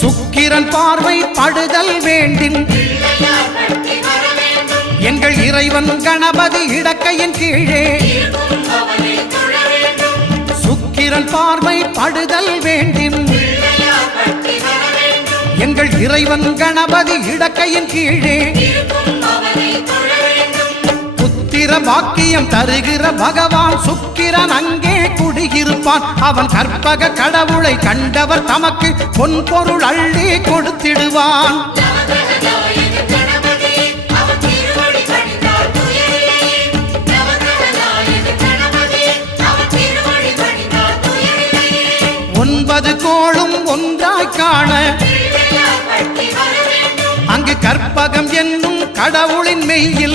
சுக்கிரன் பார்வை படுதல் வேண்டின் எங்கள் இறைவன் கணபதி இடக்கையின் கீழே சுக்கிரன் பார்வை படுதல் வேண்டின் எங்கள் இறைவன் கணபதி இடக்கையின் கீழே புத்திர பாக்கியம் தருகிற பகவான் சுக்கிரன் அங்கே குடியிருப்பான். அவன் கற்பக கடவுளை கண்டவர் தமக்கு பொன் பொருள் அள்ளி கொடுத்திடுவான். ஒன்பது கோளும் ஒன்றாய் காண அங்கு கற்பகம் என்னும் கடவுளின் மெய்ய